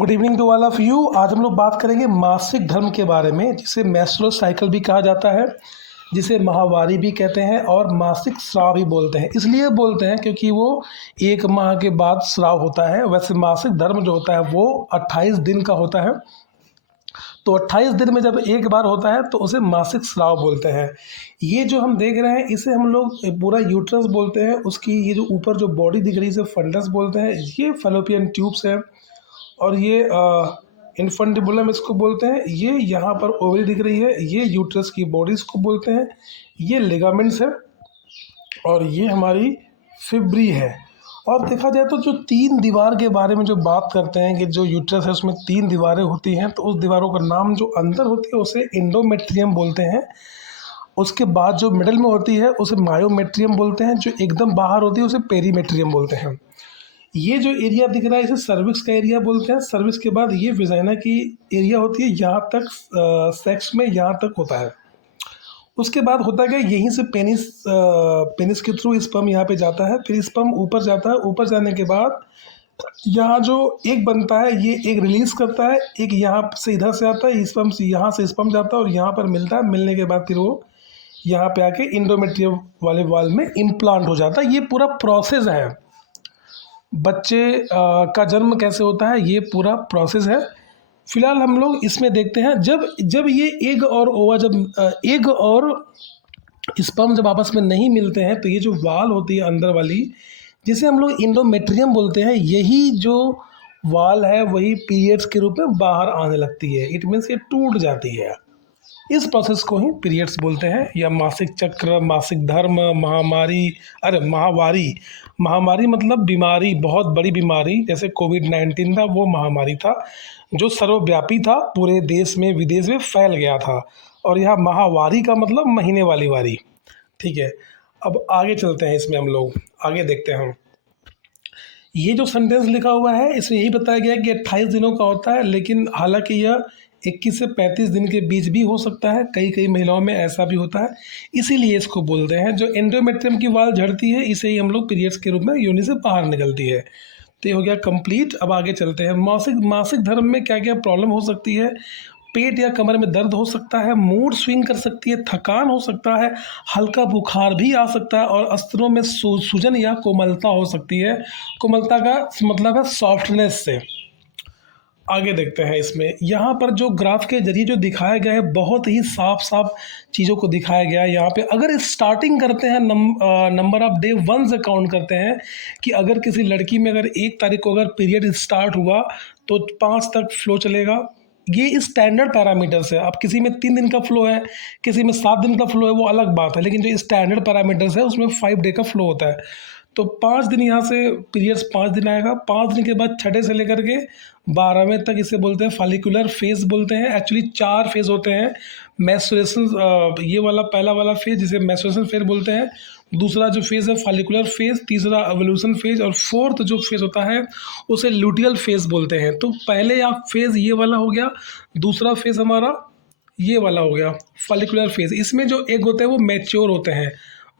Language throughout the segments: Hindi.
Good evening to all of you. आज हम लोग बात करेंगे मासिक धर्म के बारे में, जिसे मेंस्ट्रुअल साइकिल भी कहा जाता है, जिसे माहवारी भी कहते हैं और मासिक स्राव भी बोलते हैं। इसलिए बोलते हैं क्योंकि वो एक माह के बाद स्राव होता है। वैसे मासिक धर्म जो होता है वो 28 दिन का होता है। तो 28 दिन में जब एक बार होता है तो उसे मासिक स्राव बोलते हैं। ये जो हम देख रहे हैं इसे हम लोग पूरा यूट्रस बोलते हैं। उसकी ये जो ऊपर जो बॉडी दिख रही है इसे फंडस बोलते हैं। ये फैलोपियन ट्यूब्स है और ये इन्फंटिबुलम इसको बोलते हैं। ये यहाँ पर ओवरी दिख रही है, ये यूट्रस की बॉडीज़ को बोलते हैं। ये लिगामेंट्स है और ये हमारी फिब्री है। और देखा जाए तो जो तीन दीवार के बारे में जो बात करते हैं कि जो यूट्रस है उसमें तीन दीवारें होती हैं, तो उस दीवारों का नाम जो अंदर होती है उसे एंडोमेट्रियम बोलते हैं। उसके बाद जो मिडल में होती है उसे मायोमेट्रियम बोलते हैं। जो एकदम बाहर होती है उसे पेरीमेट्रियम बोलते हैं। ये जो एरिया दिख रहा है इसे सर्विक्स का एरिया बोलते हैं। सर्विक्स के बाद ये विजाइना की एरिया होती है, यहाँ तक सेक्स में यहाँ तक होता है। उसके बाद होता क्या, यहीं से पेनिस के थ्रू स्पर्म यहाँ पे जाता है, फिर स्पर्म ऊपर जाता है। ऊपर जाने के बाद यहाँ जो एक बनता है ये एक रिलीज करता है, एक यहाँ से इधर से आता है, स्पर्म से यहाँ से स्पर्म जाता है और यहाँ पर मिलता है। मिलने के बाद फिर वो यहाँ पे आके इंडोमेट्रियम वाले वाल में इम्प्लांट हो जाता है। ये पूरा प्रोसेस है। बच्चे का जन्म कैसे होता है ये पूरा प्रोसेस है। फिलहाल हम लोग इसमें देखते हैं जब ये एग और ओवा, जब एग और स्पर्म जब आपस में नहीं मिलते हैं तो ये जो वाल होती है अंदर वाली, जिसे हम लोग इंडोमेट्रियम बोलते हैं, यही जो वाल है वही पीरियड्स के रूप में बाहर आने लगती है। इट मीन्स ये टूट जाती है। इस प्रोसेस को ही पीरियड्स बोलते हैं, या मासिक चक्र, मासिक धर्म, महामारी। महामारी मतलब बीमारी, बहुत बड़ी बीमारी। जैसे कोविड-19 था, वो महामारी था जो सर्वव्यापी था, पूरे देश में विदेश में फैल गया था। और यहाँ महावारी का मतलब महीने वाली वारी। ठीक है, अब आगे चलते हैं। इसमें हम लोग आगे देखते हैं। ये जो सेंटेंस लिखा हुआ है इसमें यही बताया गया है कि 28 दिनों का होता है, लेकिन हालांकि यह 21 से 35 दिन के बीच भी हो सकता है। कई महिलाओं में ऐसा भी होता है, इसीलिए इसको बोलते हैं। जो एंडोमेट्रियम की वाल झड़ती है इसे ही हम लोग पीरियड्स के रूप में योनि से बाहर निकलती है। तो ये हो गया कंप्लीट। अब आगे चलते हैं। मासिक धर्म में क्या क्या प्रॉब्लम हो सकती है। पेट या कमर में दर्द हो सकता है, मूड स्विंग कर सकती है, थकान हो सकता है, हल्का बुखार भी आ सकता है और स्तनों में सूजन या कोमलता हो सकती है। कोमलता का मतलब है सॉफ्टनेस से। आगे देखते हैं। इसमें यहाँ पर जो ग्राफ के जरिए जो दिखाया गया है बहुत ही साफ चीज़ों को दिखाया गया है। यहाँ पे अगर स्टार्टिंग करते हैं नंबर ऑफ डे 1 से काउंट करते हैं कि अगर किसी लड़की में अगर 1 तारीख को अगर पीरियड स्टार्ट हुआ तो 5 तक फ्लो चलेगा। ये स्टैंडर्ड पैरामीटर्स है। अब किसी में 3 दिन का फ्लो है, किसी में 7 दिन का फ्लो है, वो अलग बात है, लेकिन जो स्टैंडर्ड पैरामीटर्स है उसमें 5 डे का फ्लो होता है। तो 5 दिन यहाँ से पीरियड्स 5 दिन आएगा। 5 दिन के बाद छठे से लेकर के 12वें तक इसे बोलते हैं फॉलिकुलर फेज बोलते हैं। एक्चुअली 4 फेज होते हैं। मेंस्ट्रुएशन, ये वाला पहला वाला फेज जिसे मेंस्ट्रुएशन फेज बोलते हैं। दूसरा जो फेज है फॉलिकुलर फेज, तीसरा ओव्यूलेशन फेज और फोर्थ जो फेज होता है उसे लुटियल फेज बोलते हैं। तो पहले आप फेज ये वाला हो गया, दूसरा फेज हमारा ये वाला हो गया फॉलिकुलर फेज। इसमें जो एग होते हैं वो मैच्योर होते हैं।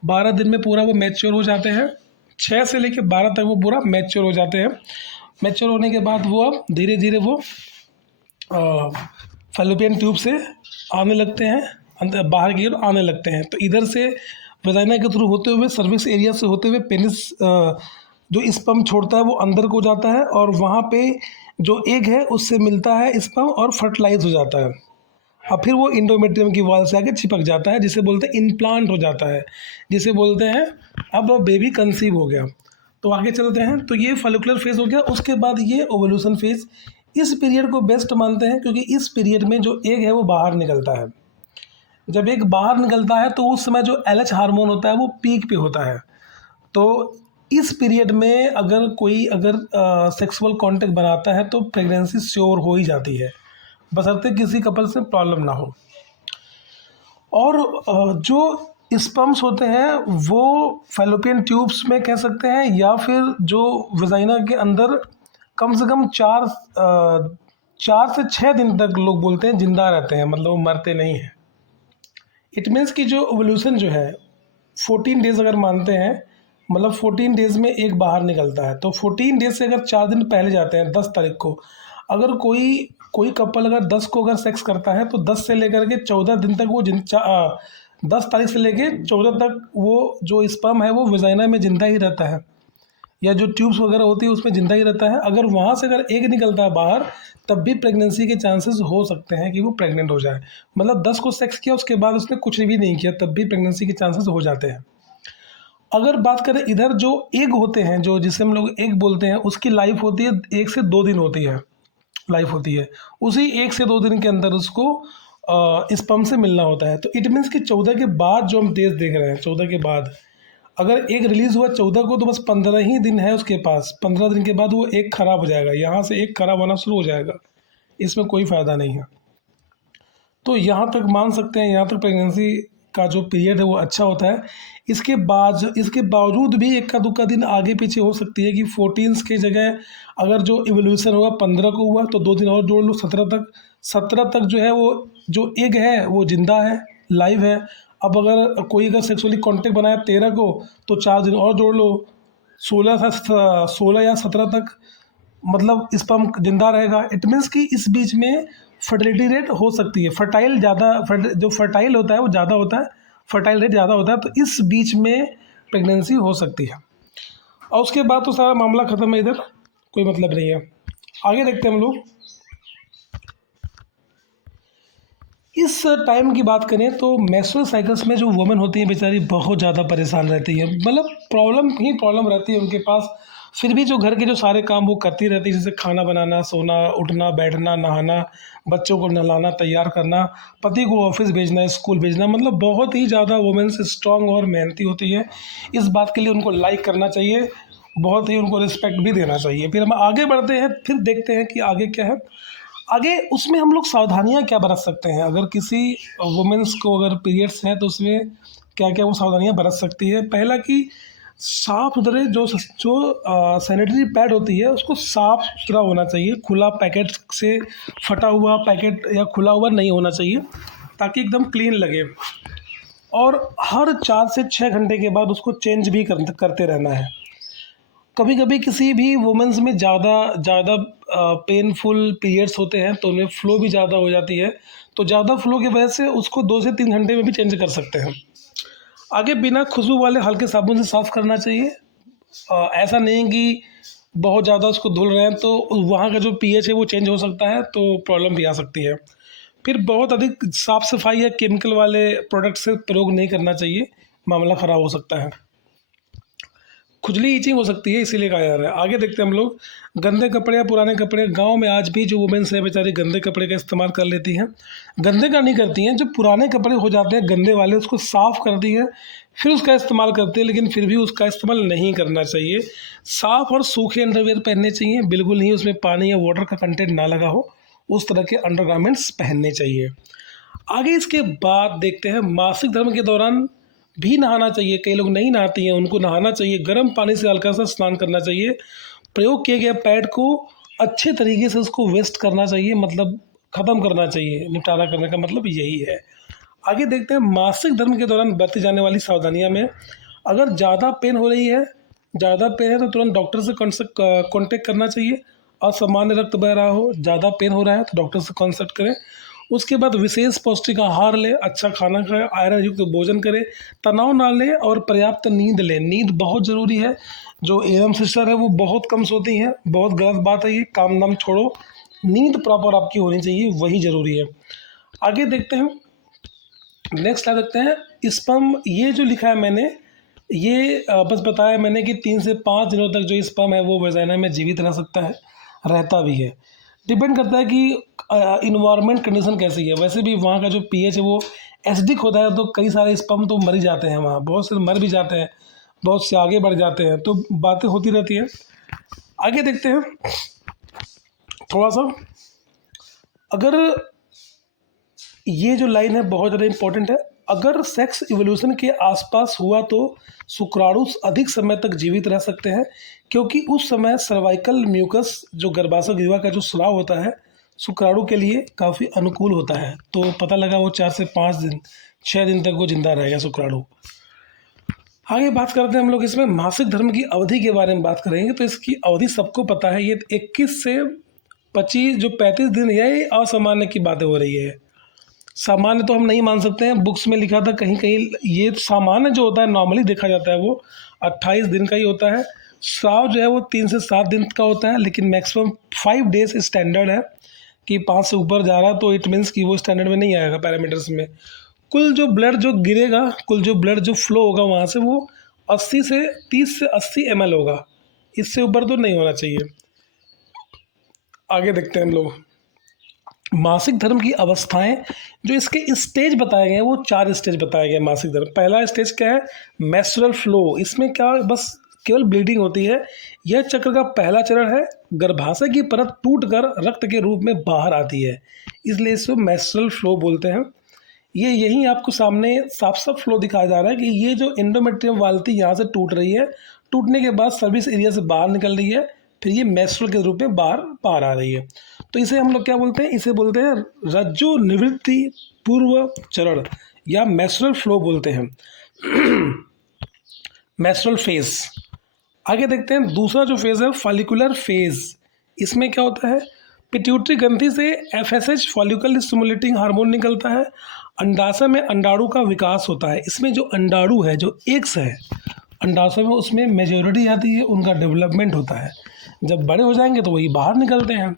12 दिन में पूरा वो मैच्योर हो जाते हैं। 6 से लेकर 12 तक वो पूरा मैच्योर हो जाते हैं। मैच्योर होने के बाद वो अब धीरे धीरे वो फैलोपियन ट्यूब से आने लगते हैं, अंदर बाहर की ओर आने लगते हैं। तो इधर से वजाइना के थ्रू होते हुए, सर्विक्स एरिया से होते हुए पेनिस जो स्पर्म छोड़ता है वो अंदर को जाता है और वहाँ पे जो एग है उससे मिलता है स्पर्म और फर्टिलाइज हो जाता है। और फिर वो इंडोमेट्रियम की वॉल से आके चिपक जाता है, जिसे बोलते हैं इम्प्लांट हो जाता है, जिसे बोलते हैं अब बेबी कंसीव हो गया। तो आगे चलते हैं। तो ये फॉलिकुलर फेज हो गया। उसके बाद ये ओवल्यूशन फेज। इस पीरियड को बेस्ट मानते हैं क्योंकि इस पीरियड में जो एग है वो बाहर निकलता है। जब एग बाहर निकलता है तो उस समय जो LH हार्मोन होता है वो पीक पे होता है। तो इस पीरियड में अगर कोई सेक्सुअल कॉन्टैक्ट बनाता है तो प्रेगनेंसी श्योर हो ही जाती है, बशर्ते किसी कपल से प्रॉब्लम ना हो। और जो स्पर्म्स होते हैं वो फैलोपियन ट्यूब्स में कह सकते हैं, या फिर जो वजाइना के अंदर कम से कम 4 से 6 दिन तक लोग बोलते हैं जिंदा रहते हैं, मतलब वो मरते नहीं हैं। इट मीन्स कि जो ओवल्यूशन जो है 14 डेज अगर मानते हैं, मतलब 14 डेज में एक बाहर निकलता है। तो 14 डेज से अगर 4 दिन पहले जाते हैं 10 तारीख को, अगर कोई कोई कपल अगर 10 को अगर सेक्स करता है तो 10 से लेकर के 14 दिन तक वो 10 तारीख से लेके 14 तक वो जो स्पर्म है वो वजाइना में जिंदा ही रहता है, या जो ट्यूब्स वगैरह होती है उसमें जिंदा ही रहता है। अगर वहाँ से अगर एक निकलता है बाहर, तब भी प्रेगनेंसी के चांसेस हो सकते हैं कि वो प्रेग्नेंट हो जाए। मतलब 10 को सेक्स किया, उसके बाद उसने कुछ भी नहीं किया, तब भी प्रेगनेंसी के चांसेस हो जाते हैं। अगर बात करें इधर जो एग होते हैं, जो जिसे हम लोग एग बोलते हैं, उसकी लाइफ होती है 1 से 2 दिन होती है, लाइफ होती है। उसी 1 से 2 दिन के अंदर उसको स्पर्म से मिलना होता है। तो इट मीन्स कि 14 के बाद जो हम डेज देख रहे हैं, 14 के बाद अगर एग रिलीज़ हुआ 14 को, तो बस 15 ही दिन है उसके पास। 15 दिन के बाद वो एग खराब हो जाएगा, यहाँ से एग खराब होना शुरू हो जाएगा, इसमें कोई फ़ायदा नहीं है। तो यहाँ तक मान सकते हैं, यहाँ तक प्रेगनेंसी का जो पीरियड है वो अच्छा होता है। इसके बावजूद भी इक्का दुक्का दिन आगे पीछे हो सकती है कि 14 की जगह अगर जो इवोल्यूशन हुआ 15 को हुआ, तो 2 दिन और जोड़ लो 17 तक। 17 तक जो है वो जो एग है वो जिंदा है, लाइव है। अब अगर कोई अगर सेक्सुअली कॉन्टेक्ट बनाया 13 को, तो 4 दिन और जोड़ लो, 16 या 17 तक, मतलब स्पर्म जिंदा रहेगा। इट मीन्स कि इस बीच में फर्टिलिटी रेट हो सकती है, फर्टाइल ज़्यादा, जो फर्टाइल होता है वो ज़्यादा होता है, फर्टाइल रेट ज़्यादा होता है, तो इस बीच में प्रेगनेंसी हो सकती है। और उसके बाद तो सारा मामला ख़त्म है, इधर कोई मतलब नहीं है। आगे देखते हैं हम लोग। इस टाइम की बात करें तो मेंस्ट्रुअल साइकिल्स में जो वुमेन होती हैं बेचारी बहुत ज़्यादा परेशान रहती है, मतलब प्रॉब्लम ही प्रॉब्लम रहती है उनके पास। फिर भी जो घर के जो सारे काम वो करती रहती है, जैसे खाना बनाना, सोना, उठना, बैठना, नहाना, बच्चों को नहलाना, तैयार करना, पति को ऑफिस भेजना, स्कूल भेजना, मतलब बहुत ही ज़्यादा वुमेन्स स्ट्रांग और मेहनती होती है। इस बात के लिए उनको लाइक करना चाहिए, बहुत ही उनको रिस्पेक्ट भी देना चाहिए। फिर हम आगे बढ़ते हैं, फिर देखते हैं कि आगे क्या है। आगे उसमें हम लोग सावधानियां क्या बरत सकते हैं, अगर किसी वुमेन्स को अगर पीरियड्स हैं तो उसमें क्या क्या वो सावधानियां बरत सकती है। पहला कि साफ सुथरे जो सैनिटरी पैड होती है उसको साफ सुथरा होना चाहिए, खुला पैकेट से फटा हुआ पैकेट या खुला हुआ नहीं होना चाहिए, ताकि एकदम क्लीन लगे। और हर 4 से 6 घंटे के बाद उसको चेंज भी करते रहना है। कभी कभी किसी भी वुमेंस में ज़्यादा पेनफुल पीरियड्स होते हैं तो उनमें फ़्लो भी ज़्यादा हो जाती है, तो ज़्यादा फ़्लो की वजह से उसको 2 से 3 घंटे में भी चेंज कर सकते हैं। आगे बिना खुशबू वाले हल्के साबुन से साफ़ करना चाहिए। ऐसा नहीं कि बहुत ज़्यादा उसको धुल रहे हैं तो वहाँ का जो पीएच है वो चेंज हो सकता है, तो प्रॉब्लम भी आ सकती है। फिर बहुत अधिक साफ़ सफाई या केमिकल वाले प्रोडक्ट से प्रयोग नहीं करना चाहिए, मामला ख़राब हो सकता है। खुजली ईचिंग हो सकती है, इसीलिए कहा जा रहा है। आगे देखते हैं हम लोग। गंदे कपड़े या पुराने कपड़े, गांव में आज भी जो वुमेन्स है बेचारी गंदे कपड़े का इस्तेमाल कर लेती हैं। गंदे का नहीं करती हैं, जो पुराने कपड़े हो जाते हैं गंदे वाले उसको साफ़ करती हैं, फिर उसका इस्तेमाल करते हैं, लेकिन फिर भी उसका इस्तेमाल नहीं करना चाहिए। साफ़ और सूखे अंडरवेयर पहनने चाहिए, बिल्कुल नहीं उसमें पानी या वाटर का कंटेंट ना लगा हो, उस तरह के अंडरगारमेंट्स पहनने चाहिए। आगे इसके बाद देखते हैं, मासिक धर्म के दौरान भी नहाना चाहिए। कई लोग नहीं नहाती हैं, उनको नहाना चाहिए, गर्म पानी से हल्का सा स्नान करना चाहिए। प्रयोग किए गए पैड को अच्छे तरीके से उसको वेस्ट करना चाहिए, मतलब ख़त्म करना चाहिए, निपटारा करने का मतलब यही है। आगे देखते हैं, मासिक धर्म के दौरान बरती जाने वाली सावधानियाँ में, अगर ज़्यादा पेन हो रही है, ज़्यादा पेन है तो तुरंत डॉक्टर से कॉन्टेक्ट करना चाहिए। असामान्य रक्त बह रहा हो, ज़्यादा पेन हो रहा है तो डॉक्टर से कंसल्ट करें। उसके बाद विशेष पौष्टिक आहार लें, अच्छा खाना खाएं, आयरन युक्त भोजन करें, तनाव ना लें और पर्याप्त नींद लें। नींद बहुत ज़रूरी है। जो एवं सिस्टर है वो बहुत कम सोती हैं, बहुत गलत बात है ये, काम नाम छोड़ो, नींद प्रॉपर आपकी होनी चाहिए, वही ज़रूरी है। आगे देखते हैं, नेक्स्ट आ देखते हैं स्पर्म। ये जो लिखा है मैंने, ये बस बताया मैंने कि 3 से 5 दिनों तक जो स्पर्म है वो वेजाइना में जीवित रह सकता है, रहता भी है। डिपेंड करता है कि इन्वायरमेंट कंडीशन कैसी है। वैसे भी वहाँ का जो पीएच है वो एसिडिक होता है, तो कई सारे स्पर्म तो मर ही जाते हैं, वहाँ बहुत से मर भी जाते हैं, बहुत से आगे बढ़ जाते हैं, तो बातें होती रहती हैं। आगे देखते हैं थोड़ा सा, अगर ये जो लाइन है बहुत ज़्यादा इम्पोर्टेंट है। अगर सेक्स इवोल्यूशन के आसपास हुआ तो शुक्राणु अधिक समय तक जीवित रह सकते हैं, क्योंकि उस समय सर्वाइकल म्यूकस, जो गर्भाशय ग्रीवा का जो स्राव होता है, शुक्राणु के लिए काफ़ी अनुकूल होता है। तो पता लगा वो 4 से 5 दिन, 6 दिन तक वो जिंदा रहेगा शुक्राणु। आगे बात करते हैं हम लोग इसमें मासिक धर्म की अवधि के बारे में बात करेंगे। तो इसकी अवधि सबको पता है, ये 21 से 25 जो 35 दिन है ये असामान्य की बातें हो रही है। सामान्य तो हम नहीं मान सकते हैं, बुक्स में लिखा था कहीं कहीं, ये सामान्य जो होता है नॉर्मली देखा जाता है वो 28 दिन का ही होता है। स्राव जो है वो 3 से 7 दिन का होता है, लेकिन मैक्सिमम 5 डेज स्टैंडर्ड है कि 5 से ऊपर जा रहा तो इट मीन्स कि वो स्टैंडर्ड में नहीं आएगा पैरामीटर्स में। कुल जो ब्लड जो गिरेगा, कुल जो ब्लड जो फ्लो होगा वहाँ से वो 30 से 80 ml होगा, इससे ऊपर तो नहीं होना चाहिए। आगे देखते हैं हम लोग मासिक धर्म की अवस्थाएं। जो इसके स्टेज बताए गए हैं वो 4 स्टेज बताए गए हैं मासिक धर्म। पहला स्टेज क्या है? Menstrual flow. इसमें क्या बस केवल ब्लीडिंग होती है। यह चक्र का पहला चरण है। गर्भाशय की परत टूटकर रक्त के रूप में बाहर आती है, इसलिए इसको मेंस्ट्रुअल फ्लो बोलते हैं। ये यही आपको सामने साफ साफ फ्लो दिखाया जा रहा है कि ये जो एंडोमेट्रियम वाल्थी यहाँ से टूट रही है, टूटने के बाद सर्विस एरिया से बाहर निकल रही है, फिर ये मेंस्ट्रुअल के रूप में बाहर आ रही है। तो इसे हम लोग क्या बोलते हैं? इसे बोलते हैं रज्जु निवृत्ति पूर्व चरण या मेंस्ट्रुअल फ्लो बोलते हैं, मेंस्ट्रुअल फेज। आगे देखते हैं दूसरा जो फेज है फॉलिकुलर फेज। इसमें क्या होता है? पिट्यूटरी ग्रंथि से एफएसएच फॉलिकल स्टिमुलेटिंग हार्मोन निकलता है। अंडाशय में अंडाणु का विकास होता है। इसमें जो अंडाणु है, जो एग्स है अंडाशय में, उसमें मेजोरिटी आती है, उनका डेवलपमेंट होता है। जब बड़े हो जाएंगे तो वही बाहर निकलते हैं।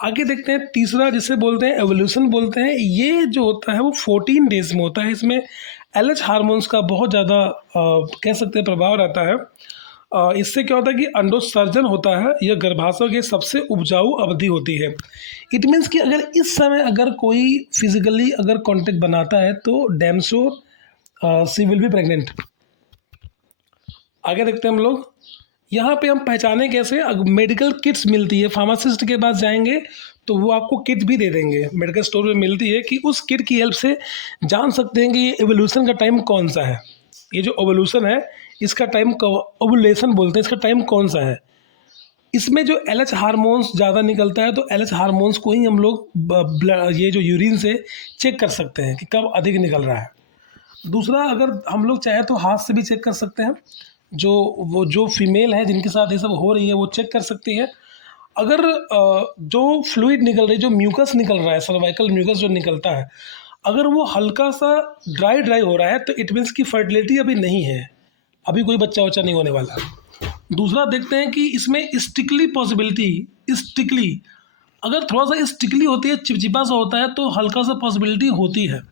आगे देखते हैं तीसरा, जिसे बोलते हैं एवोल्यूशन बोलते हैं। ये जो होता है वो 14 डेज में होता है। इसमें एलएच हार्मोन्स का बहुत ज़्यादा कह सकते हैं प्रभाव रहता है। इससे क्या होता है कि अंडोत्सर्जन होता है। यह गर्भाशय की सबसे उपजाऊ अवधि होती है। इट मीन्स कि अगर इस समय अगर कोई फिजिकली अगर कॉन्टेक्ट बनाता है तो damn sure she will be pregnant. आगे देखते हैं हम लोग, यहाँ पे हम पहचाने कैसे? मेडिकल किट्स मिलती है, फार्मासिस्ट के पास जाएंगे तो वो आपको किट भी दे देंगे, मेडिकल स्टोर में मिलती है, कि उस किट की हेल्प से जान सकते हैं कि ये एवोल्यूशन का टाइम कौन सा है। ये जो ओवोल्यूशन है इसका टाइम, ओवुलेशन बोलते हैं, इसका टाइम कौन सा है। इसमें जो एलएच हार्मोन्स ज़्यादा निकलता है तो एलएच हार्मोन्स को ही हम लोग ये जो यूरिन से चेक कर सकते हैं कि कब अधिक निकल रहा है। दूसरा, अगर हम लोग चाहें तो हाथ से भी चेक कर सकते हैं। जो फीमेल है जिनके साथ ये सब हो रही है वो चेक कर सकती है। अगर जो फ्लूइड निकल रही है, जो म्यूकस निकल रहा है, सर्वाइकल म्यूकस जो निकलता है, अगर वो हल्का सा ड्राई हो रहा है तो इट मीन्स की फर्टिलिटी अभी नहीं है, अभी कोई बच्चा वच्चा नहीं होने वाला। दूसरा देखते हैं कि इसमें स्टिकली पॉसिबिलिटी, स्टिकली अगर थोड़ा सा स्टिकली होती है, चिपचिपा सा होता है तो हल्का सा पॉसिबिलिटी होती है।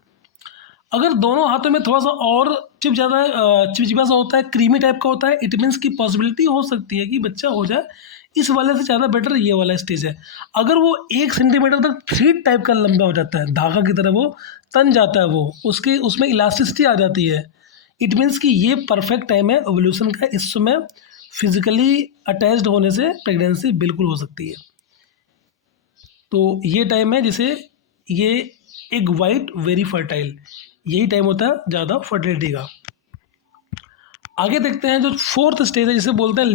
अगर दोनों हाथों में थोड़ा सा और चिपचिपा सा होता है, क्रीमी टाइप का होता है, इट मीन्स की पॉसिबिलिटी हो सकती है कि बच्चा हो जाए। इस वाले से ज़्यादा बेटर ये वाला स्टेज है। अगर वो 1 सेंटीमीटर तक थ्रेड टाइप का लंबा हो जाता है, धागा की तरह वो तन जाता है, वो उसमें इलास्टिसिटी आ जाती है, इट मीन्स कि ये परफेक्ट टाइम है ओवुलेशन का। इस समय फिजिकली अटैच्ड होने से प्रेगनेंसी बिल्कुल हो सकती है। तो ये टाइम है जिसे ये एग वाइट वेरी फर्टाइल, यही टाइम होता है ज़्यादा फर्टिलिटी का। आगे देखते हैं जो 4th स्टेज है जिसे बोलते हैं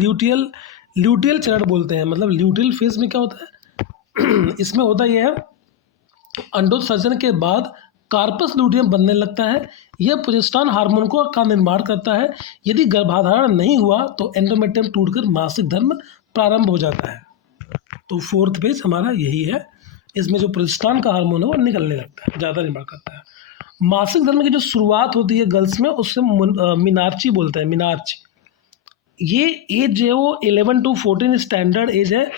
ल्यूटियल चरण बोलते हैं। मतलब ल्यूटियल फेज में क्या होता है? इसमें होता यह है, अंडोत्सर्जन के बाद कार्पस ल्यूटियम बनने लगता है। यह प्रोजेस्टेरोन हार्मोन का निर्माण करता है। यदि गर्भाधारण नहीं हुआ तो एंडोमेट्रियम टूटकर मासिक धर्म प्रारंभ हो जाता है। तो 4th फेज हमारा यही है। इसमें जो प्रोजेस्टेरोन का हार्मोन है वो निकलने लगता है, ज़्यादा निर्माण करता है। मासिक धर्म की जो शुरुआत होती है गर्ल्स में, उससे मिनार्ची बोलते हैं, मिनार्च। ये एज जो है वो 11 to 14 स्टैंडर्ड एज है।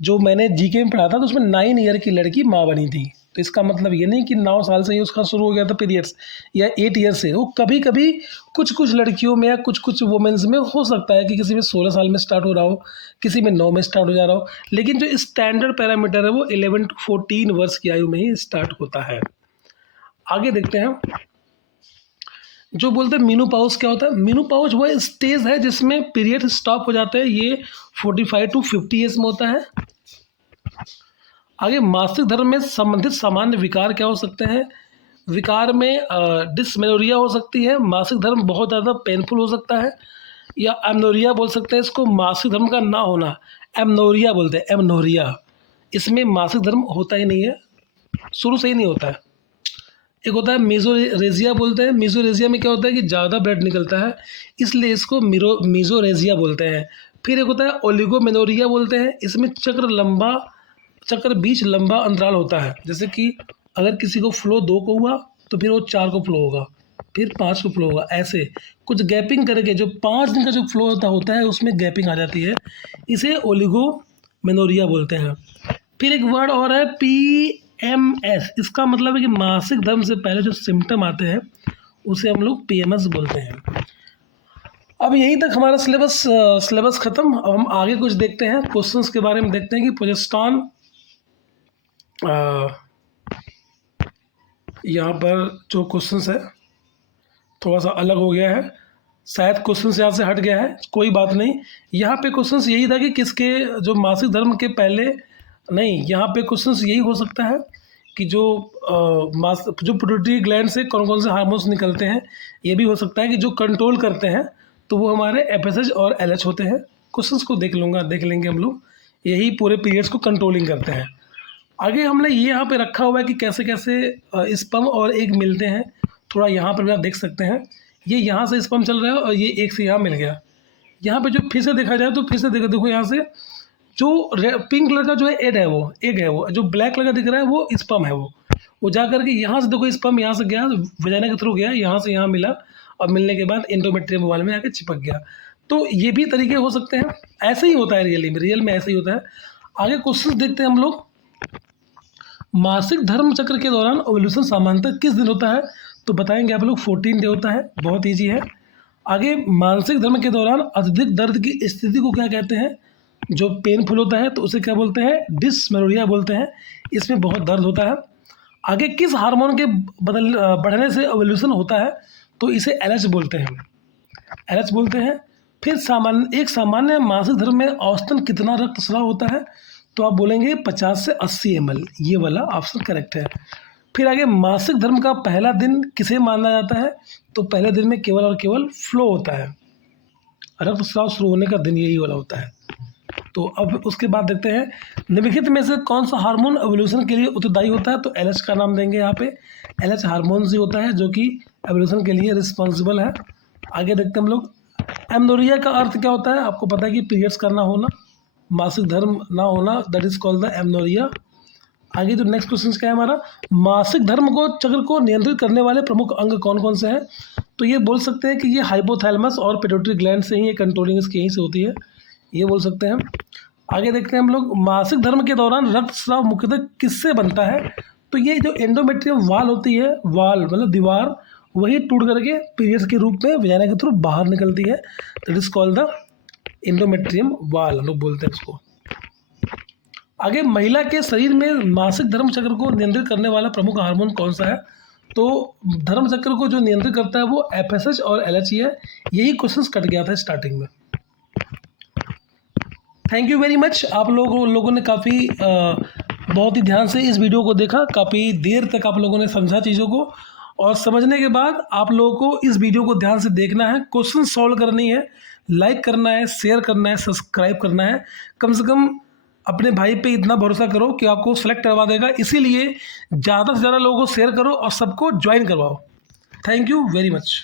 जो मैंने जीके में पढ़ा था तो उसमें 9 ईयर की लड़की माँ बनी थी। तो इसका मतलब ये नहीं कि 9 साल से ही उसका शुरू हो गया था पीरियड्स, या 8 ईयर से। वो कभी कभी कुछ लड़कियों में या कुछ वुमेन्स में हो सकता है कि किसी में 16 साल में स्टार्ट हो रहा हो, किसी में 9 में स्टार्ट हो जा रहा हो, लेकिन जो स्टैंडर्ड पैरामीटर है वो 11 to 14 वर्ष की आयु में ही स्टार्ट होता है। आगे देखते हैं जो बोलते हैं मीनोपॉज क्या होता है। मीनोपॉज वह स्टेज है जिसमें पीरियड स्टॉप हो जाते हैं। ये 45 to 50 ईयर्स में होता है। आगे मासिक धर्म में संबंधित सामान्य विकार क्या हो सकते हैं? विकार में डिसमेनोरिया हो सकती है, मासिक धर्म बहुत ज़्यादा पेनफुल हो सकता है, या एमनोरिया बोल सकते हैं इसको, मासिक धर्म का ना होना, एमनोरिया बोलते हैं, एमनोरिया। इसमें मासिक धर्म होता ही नहीं है, शुरू से ही नहीं होता है। एक होता है मीजोरेजिया बोलते हैं। मीजोरेजिया में क्या होता है कि ज़्यादा ब्लड निकलता है, इसलिए इसको मीजोरेजिया बोलते हैं। फिर एक होता है ओलिगोमेनोरिया बोलते हैं। इसमें चक्र लंबा चक्र बीच लंबा अंतराल होता है। जैसे कि अगर किसी को फ्लो 2 को हुआ तो फिर वो 4 को फ्लो होगा, फिर 5 को फ्लो होगा, ऐसे कुछ गैपिंग करके जो 5 दिन का जो फ्लो होता है उसमें गैपिंग आ जाती है, इसे ओलिगोमेनोरिया बोलते हैं। फिर एक वर्ड और है PMS, इसका मतलब है कि मासिक धर्म से पहले जो सिम्टम आते हैं उसे हम लोग PMS बोलते हैं। अब यहीं तक हमारा सिलेबस ख़त्म। अब हम आगे कुछ देखते हैं, क्वेश्चंस के बारे में देखते हैं कि प्रोजेस्टेरॉन यहाँ पर जो क्वेश्चंस है थोड़ा सा अलग हो गया है, शायद क्वेश्चंस यहाँ से हट गया है, कोई बात नहीं। यहाँ पे क्वेश्चंस यही था कि किसके जो मासिक धर्म के पहले नहीं, यहाँ पे क्वेश्चंस यही हो सकता है कि जो पिट्यूटरी ग्लैंड से कौन कौन से हार्मोन्स निकलते हैं। ये भी हो सकता है कि जो कंट्रोल करते हैं तो वो हमारे FSH और LH होते हैं। क्वेश्चंस को देख लेंगे हम लोग, यही पूरे पीरियड्स को कंट्रोलिंग करते हैं। आगे हमने ये यहाँ पे रखा हुआ है कि कैसे कैसे स्पर्म और एग मिलते हैं, थोड़ा यहाँ पर भी आप देख सकते हैं। ये यहाँ से स्पर्म चल रहा है और ये एक से यहाँ मिल गया। यहाँ पे जो फिर से देखा जाए तो फिर से देखो यहाँ से जो पिंक कलर का जो है एग है वो जो ब्लैक कलर का दिख रहा है वो स्पर्म है। वो जा करके यहाँ से देखो स्पर्म यहाँ से गया, वजाइना के थ्रू गया, यहाँ से यहाँ मिला और मिलने के बाद एंडोमेट्रियम वॉल में आके चिपक गया। तो ये भी तरीके हो सकते हैं, ऐसे ही होता है रियल में ऐसे ही होता है। आगे क्वेश्चन देखते हैं हम लोग। मासिक धर्म चक्र के दौरान ओव्यूलेशन सामान्यतः किस दिन होता है? तो बताएंगे आप लोग 14 डे होता है, बहुत ईजी है। आगे मानसिक धर्म के दौरान अत्यधिक दर्द की स्थिति को क्या कहते हैं? जो पेनफुल होता है तो उसे क्या बोलते हैं? डिस्मेनोरिया बोलते हैं, इसमें बहुत दर्द होता है। आगे किस हार्मोन के बढ़ने से ओव्यूलेशन होता है? तो इसे LH बोलते हैं, LH बोलते हैं। फिर एक सामान्य मासिक धर्म में औसतन कितना रक्तस्राव होता है? तो आप बोलेंगे 50 से 80 ml, ये वाला ऑप्शन करेक्ट है। फिर आगे मासिक धर्म का पहला दिन किसे माना जाता है? तो पहले दिन में केवल और केवल फ्लो होता है, रक्तस्राव शुरू होने का दिन यही वाला होता है। तो अब उसके बाद देखते हैं निम्नलिखित में से कौन सा हार्मोन एवोल्यूशन के लिए उत्तरदायी होता है? तो LH का नाम देंगे यहाँ पे, LH हार्मोन ही होता है जो कि एवोल्यूशन के लिए रिस्पॉन्सिबल है। आगे देखते हैं हम लोग एमेनोरिया का अर्थ क्या होता है? आपको पता है कि पीरियड्स का ना होना, मासिक धर्म ना होना, that is called the amenorrhoea. आगे जो नेक्स्ट क्वेश्चन क्या है हमारा, मासिक धर्म को चक्र को नियंत्रित करने वाले प्रमुख अंग कौन कौन से हैं? तो ये बोल सकते हैं कि ये हाइपोथैलेमस और पिट्यूटरी ग्लैंड से ही ये कंट्रोलिंग इसकी यहीं से होती है, ये बोल सकते हैं। आगे देखते हैं हम लोग मासिक धर्म के दौरान रक्तस्राव मुख्यतः किससे बनता है? तो ये जो एंडोमेट्रियम वाल होती है, वाल मतलब दीवार, वही टूट करके पीरियड्स के रूप में वजाइना के थ्रू बाहर निकलती है, that is called the endometrium वाल, हम लोग बोलते हैं इसको। आगे महिला के शरीर में मासिक धर्म चक्र को नियंत्रित करने वाला प्रमुख हार्मोन कौन सा है? तो धर्म चक्र को जो नियंत्रित करता है वो FSH और LH है। यही क्वेश्चन कट गया था स्टार्टिंग में। Thank you very much. आप लोगों ने काफ़ी बहुत ही ध्यान से इस वीडियो को देखा, काफ़ी देर तक आप लोगों ने समझा चीज़ों को, और समझने के बाद आप लोगों को इस वीडियो को ध्यान से देखना है, क्वेश्चन सॉल्व करनी है, लाइक करना है, शेयर करना है, सब्सक्राइब करना है। कम से कम अपने भाई पे इतना भरोसा करो कि आपको सेलेक्ट करवा देगा, इसीलिए ज़्यादा से ज़्यादा लोगों को शेयर करो और सबको ज्वाइन करवाओ। Thank you very much.